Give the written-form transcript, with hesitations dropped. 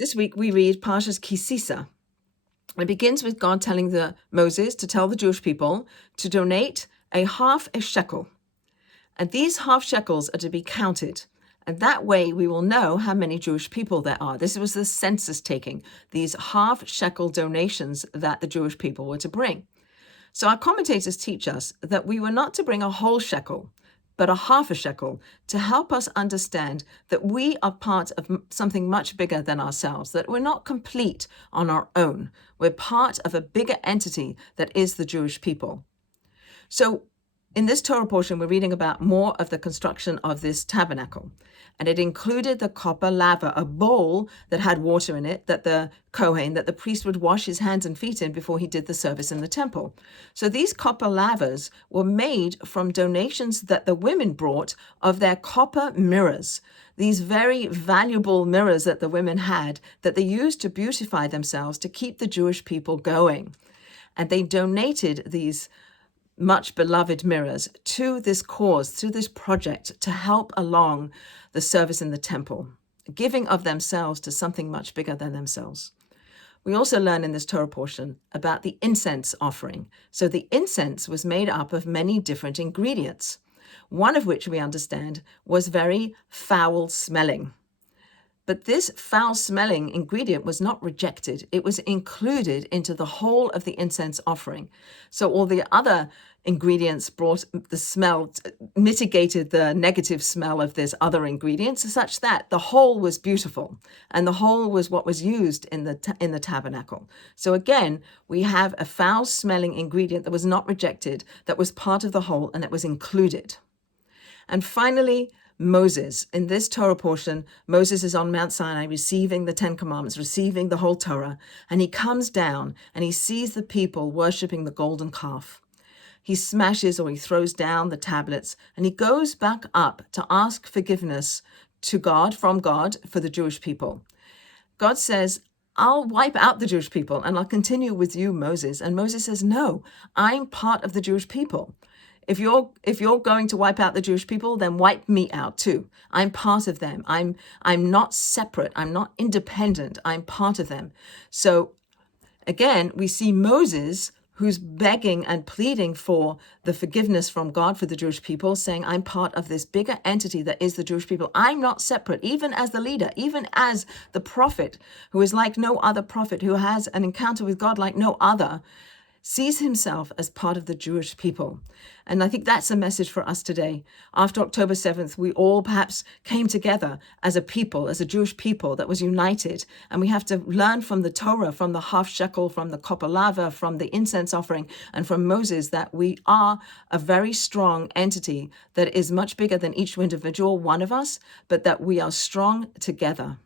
This week we read Parashat Tissa. It begins with God telling Moses to tell the Jewish people to donate a half a shekel. And these half shekels are to be counted. And that way we will know how many Jewish people there are. This was the census taking, these half shekel donations that the Jewish people were to bring. So our commentators teach us that we were not to bring a whole shekel, but a half a shekel, to help us understand that we are part of something much bigger than ourselves, that we're not complete on our own. We're part of a bigger entity that is the Jewish people. So in this Torah portion, we're reading about more of the construction of this tabernacle. And it included the copper laver, a bowl that had water in it, that the priest would wash his hands and feet in before he did the service in the temple. So these copper lavers were made from donations that the women brought of their copper mirrors. These very valuable mirrors that the women had, that they used to beautify themselves to keep the Jewish people going. And they donated these much beloved mirrors to this cause, to this project, to help along the service in the temple, giving of themselves to something much bigger than themselves. We also learn in this Torah portion about the incense offering. So the incense was made up of many different ingredients, one of which we understand was very foul smelling. But this foul-smelling ingredient was not rejected. It was included into the whole of the incense offering. So all the other ingredients brought the smell, mitigated the negative smell of this other ingredients, such that the whole was beautiful, and the whole was what was used in the tabernacle. So again, we have a foul-smelling ingredient that was not rejected, that was part of the whole, and that was included. And finally, Moses. In this Torah portion, Moses is on Mount Sinai receiving the 10 Commandments, receiving the whole Torah, and he comes down and he sees the people worshiping the golden calf. He smashes or he throws down the tablets, and he goes back up to ask forgiveness to God, from God, for the Jewish people. God says, I'll wipe out the Jewish people and I'll continue with you, Moses. And Moses says, no, I'm part of the Jewish people. If you're going to wipe out the Jewish people, then wipe me out too. I'm part of them. I'm not separate. I'm not independent. I'm part of them. So again, we see Moses, who's begging and pleading for the forgiveness from God for the Jewish people, saying, I'm part of this bigger entity that is the Jewish people. I'm not separate, even as the leader, even as the prophet, who is like no other prophet, who has an encounter with God like no other, sees himself as part of the Jewish people. And I think that's a message for us today. After October 7th, we all perhaps came together as a people, as a Jewish people that was united. And we have to learn from the Torah, from the half shekel, from the copper laver, from the incense offering, and from Moses, that we are a very strong entity that is much bigger than each individual one of us, but that we are strong together.